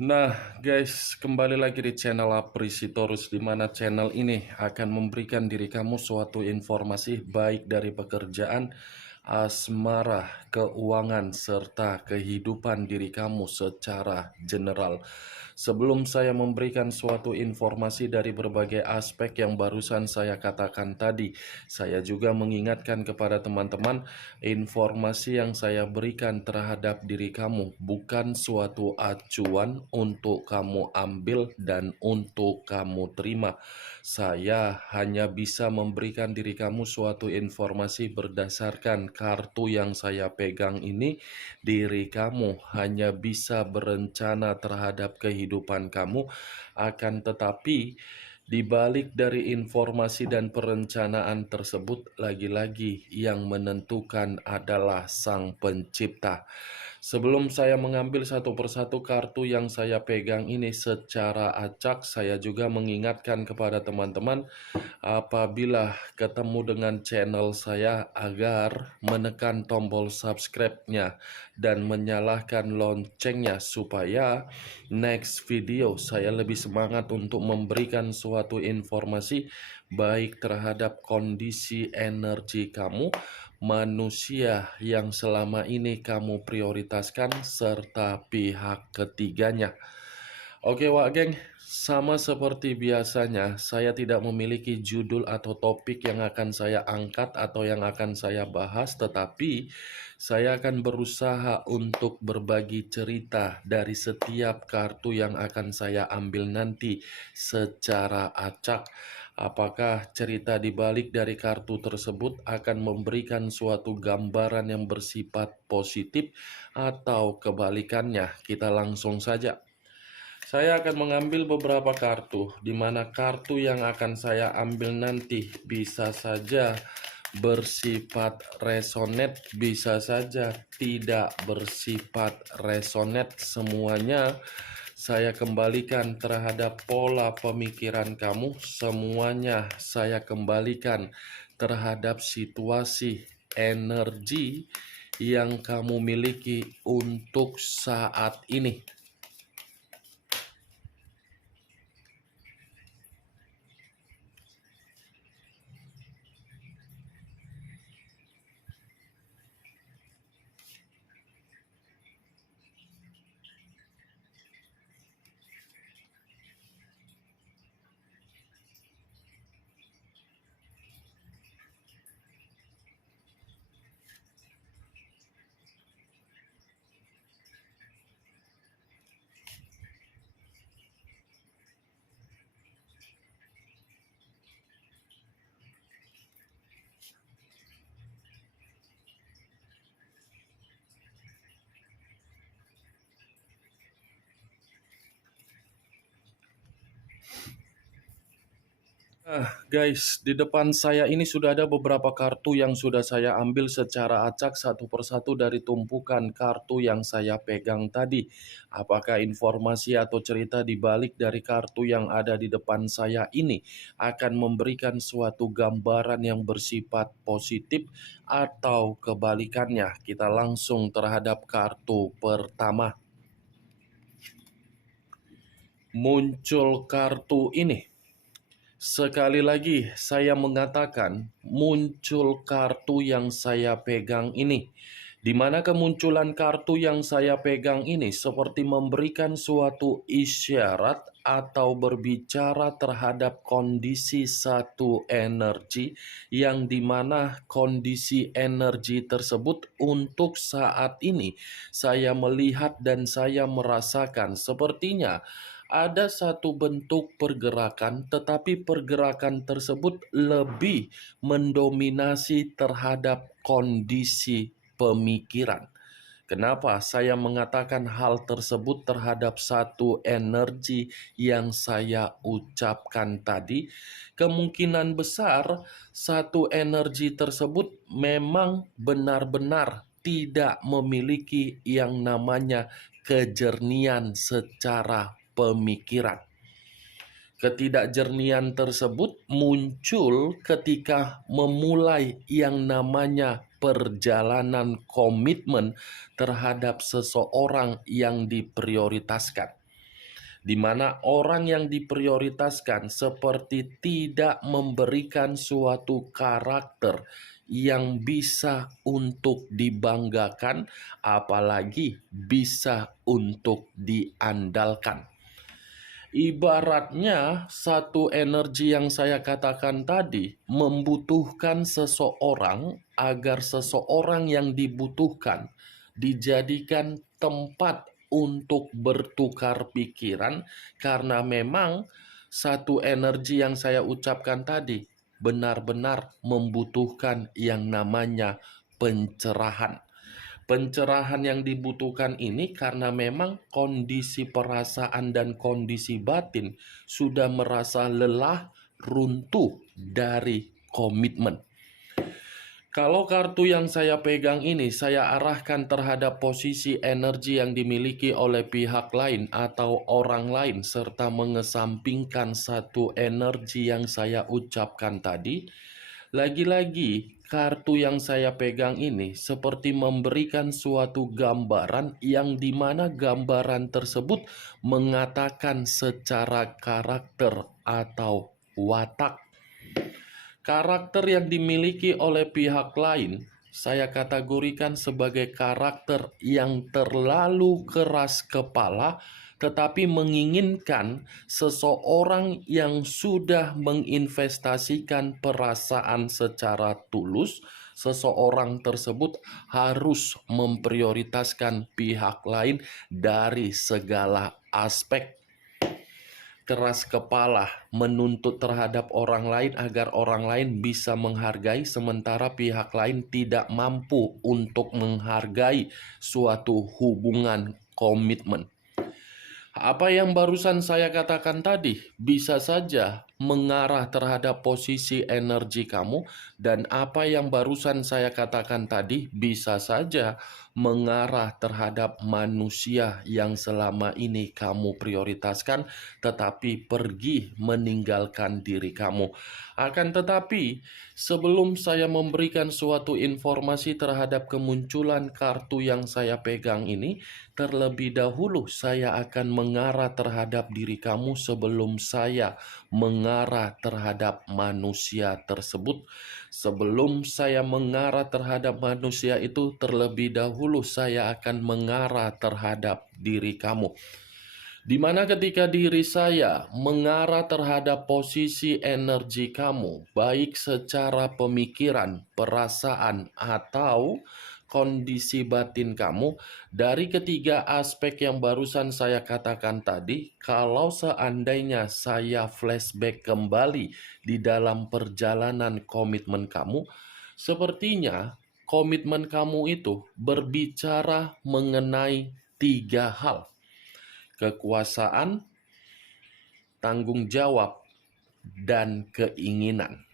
Nah, guys, kembali lagi di channel Aprisitorus, di mana channel ini akan memberikan diri kamu suatu informasi baik dari pekerjaan, asmara, keuangan, serta kehidupan diri kamu secara general. Sebelum saya memberikan suatu informasi dari berbagai aspek yang barusan saya katakan tadi, saya juga mengingatkan kepada teman-teman, informasi yang saya berikan terhadap diri kamu bukan suatu acuan untuk kamu ambil dan untuk kamu terima. Saya hanya bisa memberikan diri kamu suatu informasi berdasarkan kartu yang saya pegang ini. Diri kamu hanya bisa berencana terhadap kehidupan kamu, akan tetapi di balik dari informasi dan perencanaan tersebut, lagi-lagi yang menentukan adalah Sang Pencipta. Sebelum saya mengambil satu persatu kartu yang saya pegang ini secara acak, saya juga mengingatkan kepada teman-teman, apabila ketemu dengan channel saya, agar menekan tombol subscribe-nya dan menyalakan loncengnya supaya next video saya lebih semangat untuk memberikan suatu informasi baik terhadap kondisi energi kamu, manusia yang selama ini kamu prioritaskan, serta pihak ketiganya. Oke Wak Geng, sama seperti biasanya, saya tidak memiliki judul atau topik yang akan saya angkat atau yang akan saya bahas, tetapi saya akan berusaha untuk berbagi cerita dari setiap kartu yang akan saya ambil nanti secara acak. Apakah cerita di balik dari kartu tersebut akan memberikan suatu gambaran yang bersifat positif atau kebalikannya? Kita langsung saja. Saya akan mengambil beberapa kartu, di mana kartu yang akan saya ambil nanti bisa saja bersifat resonate, bisa saja tidak bersifat resonate. Semuanya saya kembalikan terhadap pola pemikiran kamu, semuanya saya kembalikan terhadap situasi energi yang kamu miliki untuk saat ini. Guys, di depan saya ini sudah ada beberapa kartu yang sudah saya ambil secara acak satu persatu dari tumpukan kartu yang saya pegang tadi. Apakah informasi atau cerita di balik dari kartu yang ada di depan saya ini akan memberikan suatu gambaran yang bersifat positif atau kebalikannya? Kita langsung terhadap kartu pertama. Muncul kartu ini. Sekali lagi saya mengatakan muncul kartu yang saya pegang ini, di mana kemunculan kartu yang saya pegang ini seperti memberikan suatu isyarat atau berbicara terhadap kondisi satu energi, yang dimana kondisi energi tersebut untuk saat ini saya melihat dan saya merasakan sepertinya ada satu bentuk pergerakan, tetapi pergerakan tersebut lebih mendominasi terhadap kondisi pemikiran. Kenapa saya mengatakan hal tersebut terhadap satu energi yang saya ucapkan tadi? Kemungkinan besar satu energi tersebut memang benar-benar tidak memiliki yang namanya kejernihan secara pemikiran. Ketidakjernihan tersebut muncul ketika memulai yang namanya perjalanan komitmen terhadap seseorang yang diprioritaskan. di mana orang yang diprioritaskan seperti tidak memberikan suatu karakter yang bisa untuk dibanggakan, apalagi bisa untuk diandalkan. Ibaratnya satu energi yang saya katakan tadi membutuhkan seseorang agar seseorang yang dibutuhkan dijadikan tempat untuk bertukar pikiran, karena memang satu energi yang saya ucapkan tadi benar-benar membutuhkan yang namanya pencerahan. Pencerahan yang dibutuhkan ini karena memang kondisi perasaan dan kondisi batin sudah merasa lelah, runtuh dari komitmen. Kalau kartu yang saya pegang ini saya arahkan terhadap posisi energi yang dimiliki oleh pihak lain atau orang lain, serta mengesampingkan satu energi yang saya ucapkan tadi, lagi-lagi kartu yang saya pegang ini seperti memberikan suatu gambaran yang dimana gambaran tersebut mengatakan secara karakter atau watak. Karakter yang dimiliki oleh pihak lain saya kategorikan sebagai karakter yang terlalu keras kepala, tetapi menginginkan seseorang yang sudah menginvestasikan perasaan secara tulus. Seseorang tersebut harus memprioritaskan pihak lain dari segala aspek. Keras kepala menuntut terhadap orang lain agar orang lain bisa menghargai, sementara pihak lain tidak mampu untuk menghargai suatu hubungan komitmen. Apa yang barusan saya katakan tadi bisa saja mengarah terhadap posisi energi kamu, dan apa yang barusan saya katakan tadi bisa saja mengarah terhadap manusia yang selama ini kamu prioritaskan tetapi pergi meninggalkan diri kamu. Akan tetapi, sebelum saya memberikan suatu informasi terhadap kemunculan kartu yang saya pegang ini, terlebih dahulu saya akan mengarah terhadap diri kamu sebelum saya mengarah terhadap manusia tersebut. Sebelum saya mengarah terhadap manusia itu, terlebih dahulu saya akan mengarah terhadap diri kamu. Di mana ketika diri saya mengarah terhadap posisi energi kamu, baik secara pemikiran, perasaan, atau kondisi batin kamu, dari ketiga aspek yang barusan saya katakan tadi, kalau seandainya saya flashback kembali di dalam perjalanan komitmen kamu, sepertinya komitmen kamu itu berbicara mengenai tiga hal: kekuasaan, tanggung jawab, dan keinginan.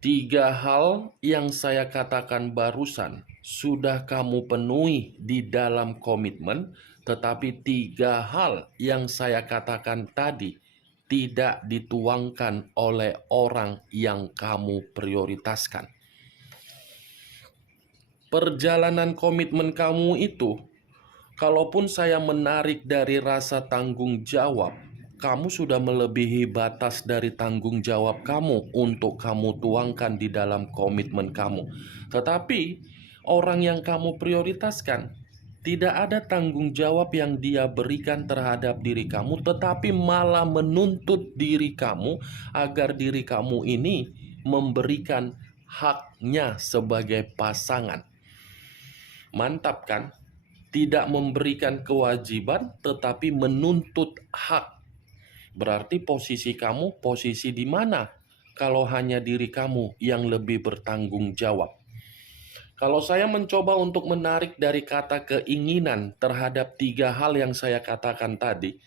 Tiga hal yang saya katakan barusan sudah kamu penuhi di dalam komitmen, tetapi tiga hal yang saya katakan tadi tidak dituangkan oleh orang yang kamu prioritaskan. Perjalanan komitmen kamu itu, kalaupun saya menarik dari rasa tanggung jawab, kamu sudah melebihi batas dari tanggung jawab kamu untuk kamu tuangkan di dalam komitmen kamu. Tetapi orang yang kamu prioritaskan tidak ada tanggung jawab yang dia berikan terhadap diri kamu, tetapi malah menuntut diri kamu agar diri kamu ini memberikan haknya sebagai pasangan. Mantap kan? Tidak memberikan kewajiban tetapi menuntut hak. Berarti posisi kamu posisi di mana kalau hanya diri kamu yang lebih bertanggung jawab? Kalau saya mencoba untuk menarik dari kata keinginan terhadap tiga hal yang saya katakan tadi,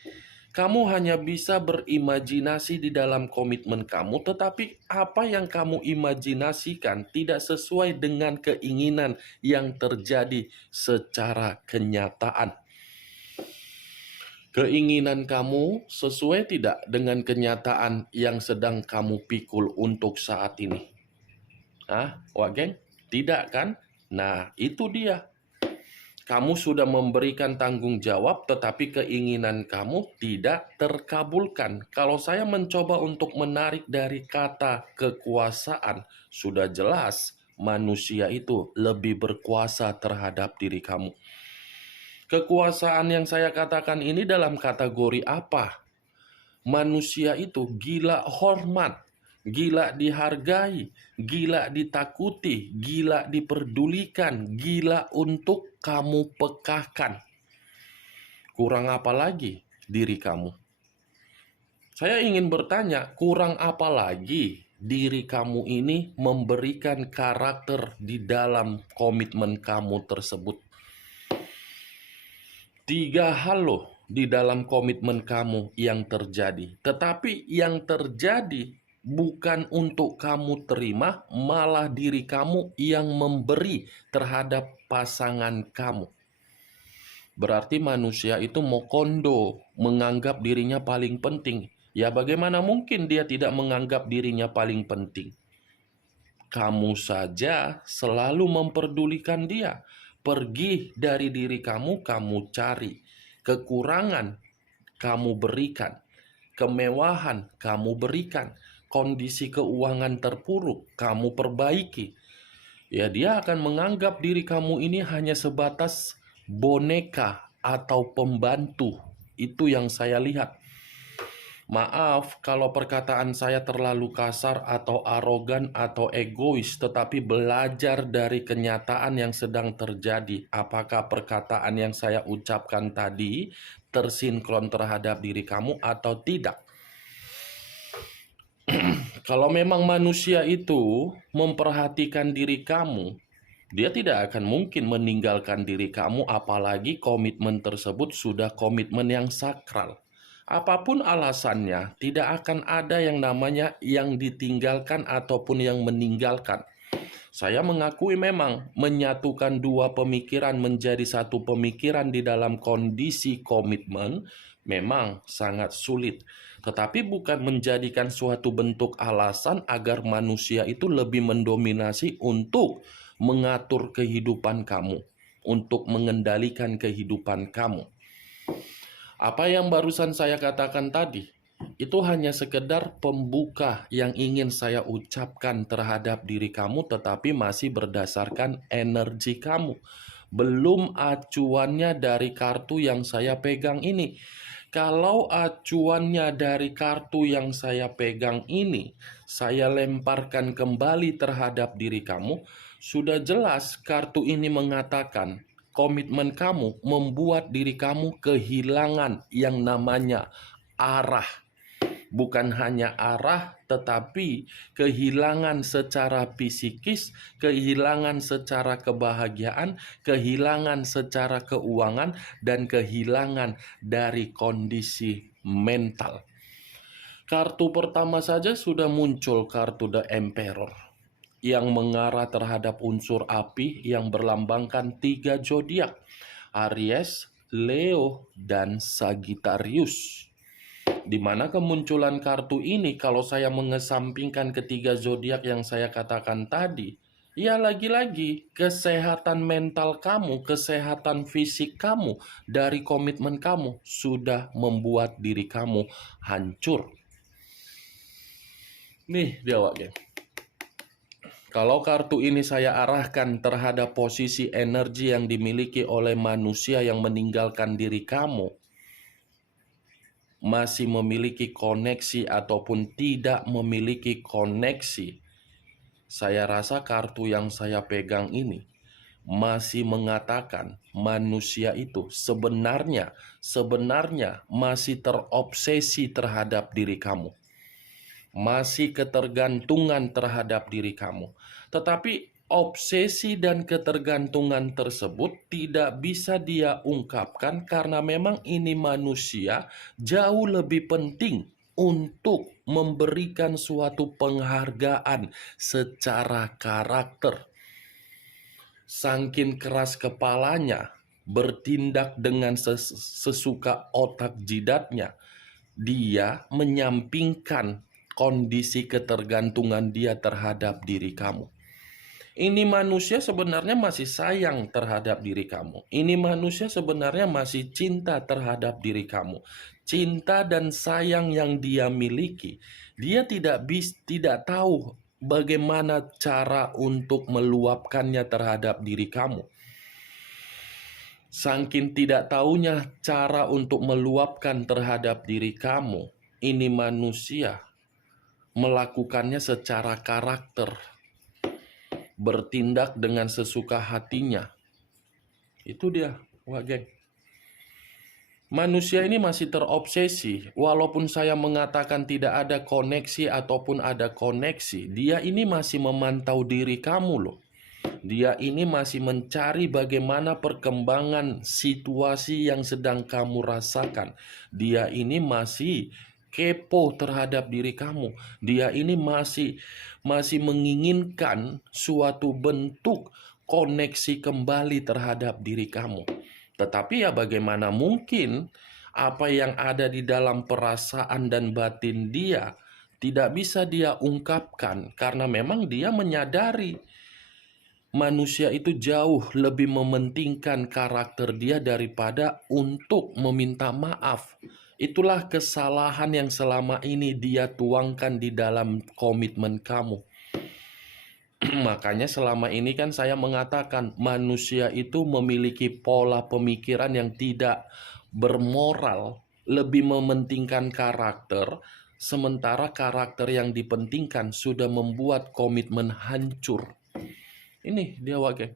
kamu hanya bisa berimajinasi di dalam komitmen kamu, tetapi apa yang kamu imajinasikan tidak sesuai dengan keinginan yang terjadi secara kenyataan. Keinginan kamu sesuai tidak dengan kenyataan yang sedang kamu pikul untuk saat ini? Wah geng? Tidak kan? Nah, itu dia. Kamu sudah memberikan tanggung jawab, tetapi keinginan kamu tidak terkabulkan. Kalau saya mencoba untuk menarik dari kata kekuasaan, sudah jelas manusia itu lebih berkuasa terhadap diri kamu. Kekuasaan yang saya katakan ini dalam kategori apa? Manusia itu gila hormat, gila dihargai, gila ditakuti, gila diperdulikan, gila untuk kamu pekahkan. Kurang apa lagi diri kamu? Saya ingin bertanya, kurang apa lagi diri kamu ini memberikan karakter di dalam komitmen kamu tersebut? 3 hal loh di dalam komitmen kamu yang terjadi. Tetapi yang terjadi bukan untuk kamu terima, malah diri kamu yang memberi terhadap pasangan kamu. Berarti manusia itu mokondo, menganggap dirinya paling penting. Ya bagaimana mungkin dia tidak menganggap dirinya paling penting? Kamu saja selalu memperdulikan dia. Pergi dari diri kamu, kamu cari. Kekurangan, kamu berikan. Kemewahan, kamu berikan. Kondisi keuangan terpuruk, kamu perbaiki. Ya, dia akan menganggap diri kamu ini hanya sebatas boneka atau pembantu. Itu yang saya lihat. Maaf kalau perkataan saya terlalu kasar atau arogan atau egois, tetapi belajar dari kenyataan yang sedang terjadi. Apakah perkataan yang saya ucapkan tadi tersinkron terhadap diri kamu atau tidak? Kalau memang manusia itu memperhatikan diri kamu, dia tidak akan mungkin meninggalkan diri kamu, apalagi komitmen tersebut sudah komitmen yang sakral. Apapun alasannya, tidak akan ada yang namanya yang ditinggalkan ataupun yang meninggalkan. Saya mengakui memang menyatukan dua pemikiran menjadi satu pemikiran di dalam kondisi komitmen memang sangat sulit. Tetapi bukan menjadikan suatu bentuk alasan agar manusia itu lebih mendominasi untuk mengatur kehidupan kamu, untuk mengendalikan kehidupan kamu. Apa yang barusan saya katakan tadi, itu hanya sekedar pembuka yang ingin saya ucapkan terhadap diri kamu, tetapi masih berdasarkan energi kamu. Belum acuannya dari kartu yang saya pegang ini. Kalau acuannya dari kartu yang saya pegang ini, saya lemparkan kembali terhadap diri kamu, sudah jelas kartu ini mengatakan komitmen kamu membuat diri kamu kehilangan yang namanya arah. Bukan hanya arah, tetapi kehilangan secara psikis, kehilangan secara kebahagiaan, kehilangan secara keuangan, dan kehilangan dari kondisi mental. Kartu pertama saja sudah muncul, kartu The Emperor, yang mengarah terhadap unsur api yang berlambangkan 3 zodiak, Aries, Leo, dan Sagittarius. Di mana kemunculan kartu ini, kalau saya mengesampingkan ketiga zodiak yang saya katakan tadi, ya lagi-lagi kesehatan mental kamu, kesehatan fisik kamu dari komitmen kamu sudah membuat diri kamu hancur. Nih dia Wak Geng. Kalau kartu ini saya arahkan terhadap posisi energi yang dimiliki oleh manusia yang meninggalkan diri kamu, masih memiliki koneksi ataupun tidak memiliki koneksi, saya rasa kartu yang saya pegang ini masih mengatakan manusia itu sebenarnya masih terobsesi terhadap diri kamu, masih ketergantungan terhadap diri kamu. Tetapi obsesi dan ketergantungan tersebut tidak bisa dia ungkapkan karena memang ini manusia jauh lebih penting untuk memberikan suatu penghargaan secara karakter. Sangkin keras kepalanya, bertindak dengan sesuka otak jidatnya, dia menyampingkan kondisi ketergantungan dia terhadap diri kamu. Ini manusia sebenarnya masih sayang terhadap diri kamu. Ini manusia sebenarnya masih cinta terhadap diri kamu. Cinta dan sayang yang dia miliki, dia tidak tahu bagaimana cara untuk meluapkannya terhadap diri kamu. Saking tidak tahunya cara untuk meluapkan terhadap diri kamu, ini manusia melakukannya secara karakter, bertindak dengan sesuka hatinya. Itu dia, wah geng. Manusia ini masih terobsesi, walaupun saya mengatakan tidak ada koneksi ataupun ada koneksi, dia ini masih memantau diri kamu loh. Dia ini masih mencari bagaimana perkembangan situasi yang sedang kamu rasakan. Dia ini masih kepo terhadap diri kamu. Dia ini masih menginginkan suatu bentuk koneksi kembali terhadap diri kamu. Tetapi ya bagaimana mungkin apa yang ada di dalam perasaan dan batin dia tidak bisa dia ungkapkan karena memang dia menyadari manusia itu jauh lebih mementingkan karakter dia daripada untuk meminta maaf. Itulah kesalahan yang selama ini dia tuangkan di dalam komitmen kamu. Makanya selama ini kan saya mengatakan manusia itu memiliki pola pemikiran yang tidak bermoral, lebih mementingkan karakter, sementara karakter yang dipentingkan sudah membuat komitmen hancur. Ini dia wakil.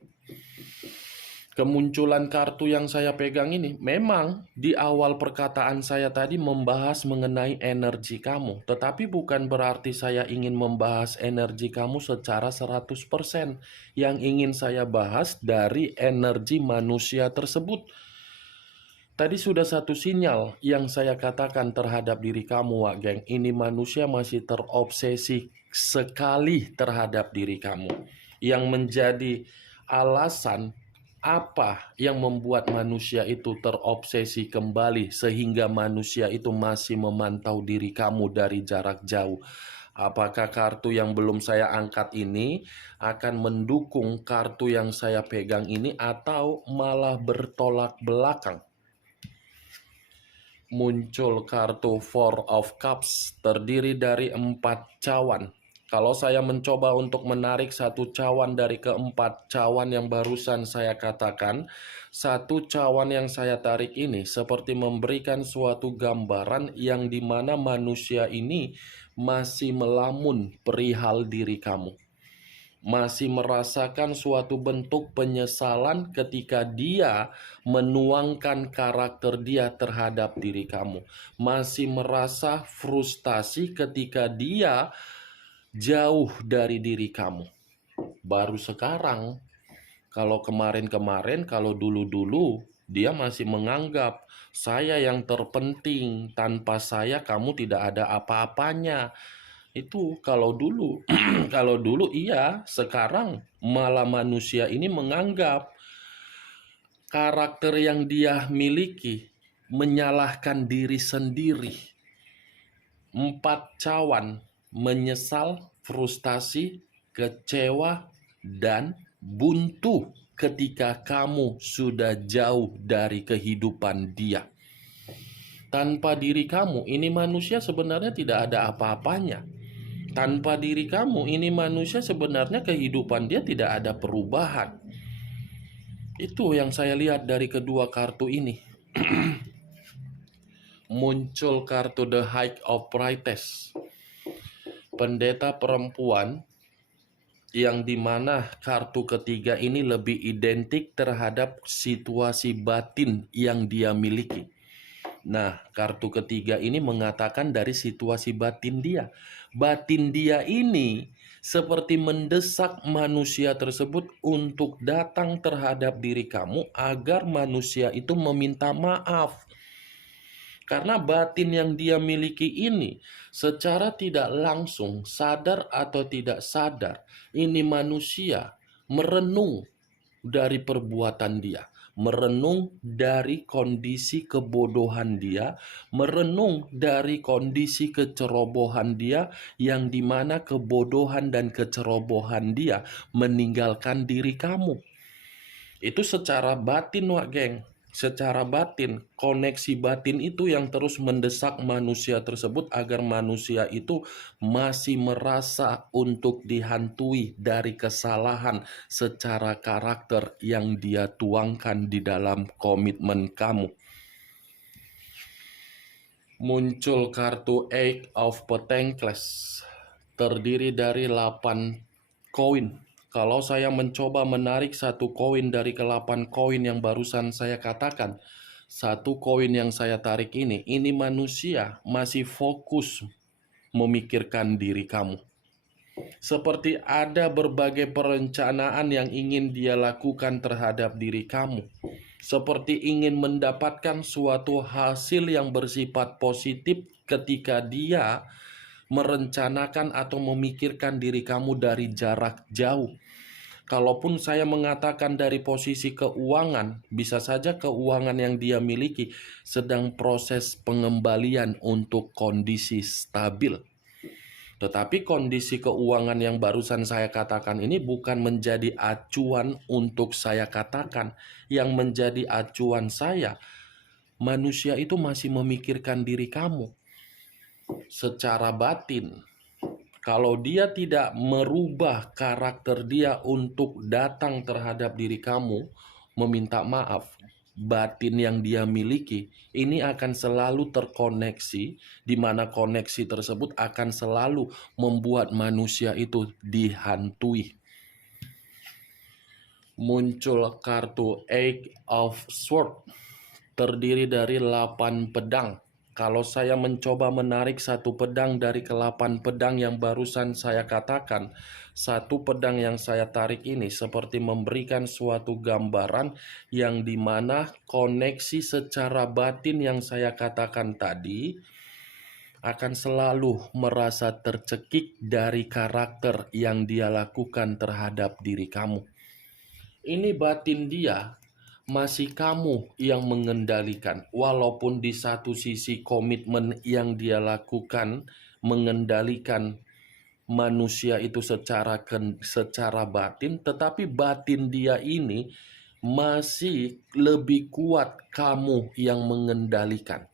Kemunculan kartu yang saya pegang ini, memang di awal perkataan saya tadi membahas mengenai energi kamu. Tetapi bukan berarti saya ingin membahas energi kamu secara 100%. Yang ingin saya bahas dari energi manusia tersebut. Tadi sudah satu sinyal yang saya katakan terhadap diri kamu, Wak Geng. Ini manusia masih terobsesi sekali terhadap diri kamu. Yang menjadi alasan apa yang membuat manusia itu terobsesi kembali sehingga manusia itu masih memantau diri kamu dari jarak jauh? Apakah kartu yang belum saya angkat ini akan mendukung kartu yang saya pegang ini atau malah bertolak belakang? Muncul kartu Four of Cups terdiri dari 4 cawan. Kalau saya mencoba untuk menarik satu cawan dari keempat cawan yang barusan saya katakan, satu cawan yang saya tarik ini seperti memberikan suatu gambaran yang dimana manusia ini masih melamun perihal diri kamu. Masih merasakan suatu bentuk penyesalan ketika dia menuangkan karakter dia terhadap diri kamu. Masih merasa frustasi ketika dia jauh dari diri kamu. Baru sekarang, kalau kemarin-kemarin, kalau dulu-dulu, dia masih menganggap saya yang terpenting, tanpa saya kamu tidak ada apa-apanya. Itu kalau dulu, kalau dulu iya, sekarang malah manusia ini menganggap karakter yang dia miliki menyalahkan diri sendiri. 4 cawan, menyesal, frustasi, kecewa, dan buntu ketika kamu sudah jauh dari kehidupan dia. Tanpa diri kamu, ini manusia sebenarnya tidak ada apa-apanya. Tanpa diri kamu, ini manusia sebenarnya kehidupan dia tidak ada perubahan. Itu yang saya lihat dari kedua kartu ini. Muncul kartu The High of Priestess, pendeta perempuan, yang dimana kartu ketiga ini lebih identik terhadap situasi batin yang dia miliki. Nah, kartu ketiga ini mengatakan dari situasi batin dia. Batin dia ini seperti mendesak manusia tersebut untuk datang terhadap diri kamu agar manusia itu meminta maaf. Karena batin yang dia miliki ini secara tidak langsung, sadar atau tidak sadar, ini manusia merenung dari perbuatan dia. merenung dari kondisi kebodohan dia, merenung dari kondisi kecerobohan dia, yang dimana kebodohan dan kecerobohan dia meninggalkan diri kamu. Itu secara batin, Wak Geng. Secara batin, koneksi batin itu yang terus mendesak manusia tersebut agar manusia itu masih merasa untuk dihantui dari kesalahan secara karakter yang dia tuangkan di dalam komitmen kamu. Muncul kartu Eight of Pentacles, terdiri dari 8 koin. Kalau saya mencoba menarik satu koin dari ke-8 koin yang barusan saya katakan, satu koin yang saya tarik ini manusia masih fokus memikirkan diri kamu. Seperti ada berbagai perencanaan yang ingin dia lakukan terhadap diri kamu. Seperti ingin mendapatkan suatu hasil yang bersifat positif ketika dia merencanakan atau memikirkan diri kamu dari jarak jauh. Kalaupun saya mengatakan dari posisi keuangan, bisa saja keuangan yang dia miliki sedang proses pengembalian untuk kondisi stabil. Tetapi kondisi keuangan yang barusan saya katakan ini bukan menjadi acuan untuk saya katakan. Yang menjadi acuan saya, manusia itu masih memikirkan diri kamu secara batin. Kalau dia tidak merubah karakter dia untuk datang terhadap diri kamu, meminta maaf, batin yang dia miliki ini akan selalu terkoneksi, di mana koneksi tersebut akan selalu membuat manusia itu dihantui. Muncul kartu Eight of Swords, terdiri dari 8 pedang. Kalau saya mencoba menarik satu pedang dari ke-8 pedang yang barusan saya katakan, satu pedang yang saya tarik ini seperti memberikan suatu gambaran yang dimana koneksi secara batin yang saya katakan tadi akan selalu merasa tercekik dari karakter yang dia lakukan terhadap diri kamu. Ini batin dia masih kamu yang mengendalikan, walaupun di satu sisi komitmen yang dia lakukan mengendalikan manusia itu secara batin, tetapi batin dia ini masih lebih kuat kamu yang mengendalikan.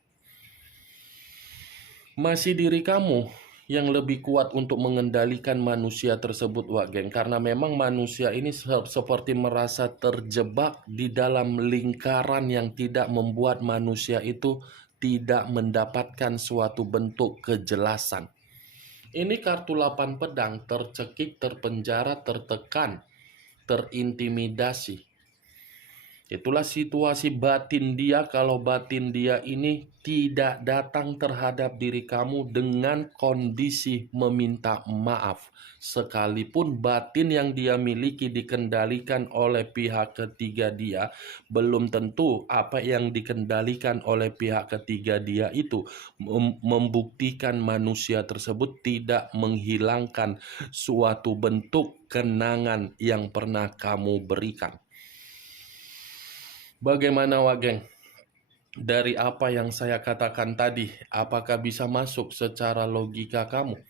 Masih diri kamu yang lebih kuat untuk mengendalikan manusia tersebut, Wak Geng. Karena memang manusia ini seperti merasa terjebak di dalam lingkaran yang tidak membuat manusia itu tidak mendapatkan suatu bentuk kejelasan. Ini kartu 8 pedang, tercekik, terpenjara, tertekan, terintimidasi. Itulah situasi batin dia kalau batin dia ini tidak datang terhadap diri kamu dengan kondisi meminta maaf. Sekalipun batin yang dia miliki dikendalikan oleh pihak ketiga dia, belum tentu apa yang dikendalikan oleh pihak ketiga dia itu membuktikan manusia tersebut tidak menghilangkan suatu bentuk kenangan yang pernah kamu berikan. Bagaimana, Wak Geng? Dari apa yang saya katakan tadi, apakah bisa masuk secara logika kamu?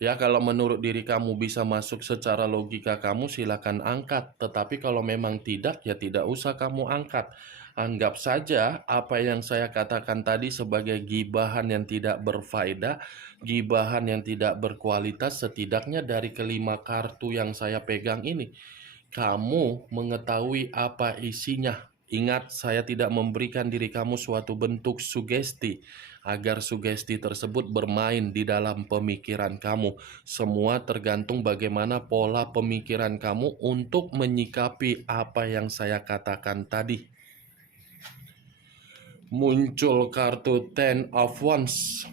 Ya, kalau menurut diri kamu bisa masuk secara logika kamu, silakan angkat. Tetapi kalau memang tidak, ya tidak usah kamu angkat. Anggap saja apa yang saya katakan tadi sebagai gibahan yang tidak berfaedah, gibahan yang tidak berkualitas, setidaknya dari kelima kartu yang saya pegang ini. Kamu mengetahui apa isinya. Ingat, saya tidak memberikan diri kamu suatu bentuk sugesti agar sugesti tersebut bermain di dalam pemikiran kamu. Semua tergantung bagaimana pola pemikiran kamu untuk menyikapi apa yang saya katakan tadi. Muncul kartu Ten of Wands.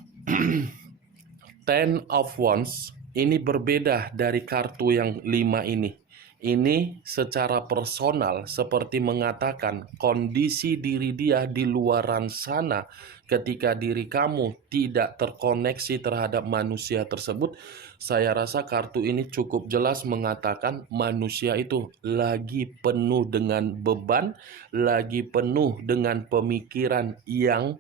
Ten of Wands ini berbeda dari kartu yang 5 ini. Ini secara personal seperti mengatakan kondisi diri dia di luaran sana ketika diri kamu tidak terkoneksi terhadap manusia tersebut. Saya rasa kartu ini cukup jelas mengatakan manusia itu lagi penuh dengan beban, lagi penuh dengan pemikiran yang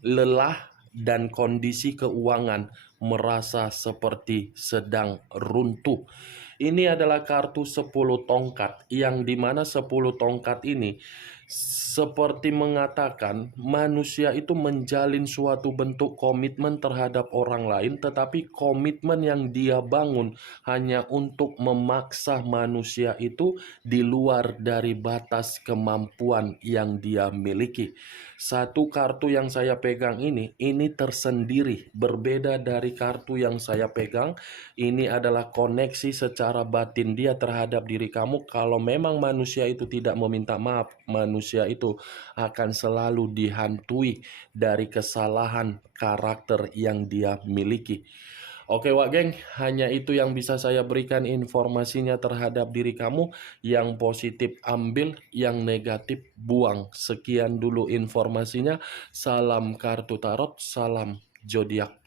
lelah, dan kondisi keuangan merasa seperti sedang runtuh. Ini adalah kartu 10 tongkat, yang dimana 10 tongkat ini seperti mengatakan manusia itu menjalin suatu bentuk komitmen terhadap orang lain, tetapi komitmen yang dia bangun hanya untuk memaksa manusia itu di luar dari batas kemampuan yang dia miliki. Satu kartu yang saya pegang ini tersendiri, berbeda dari kartu yang saya pegang. Ini adalah koneksi secara batin dia terhadap diri kamu. Kalau memang manusia itu tidak meminta maaf, manusia itu akan selalu dihantui dari kesalahan karakter yang dia miliki. Oke Wak Geng, hanya itu yang bisa saya berikan informasinya terhadap diri kamu. Yang positif ambil, yang negatif buang. Sekian dulu informasinya. Salam kartu tarot, salam zodiak.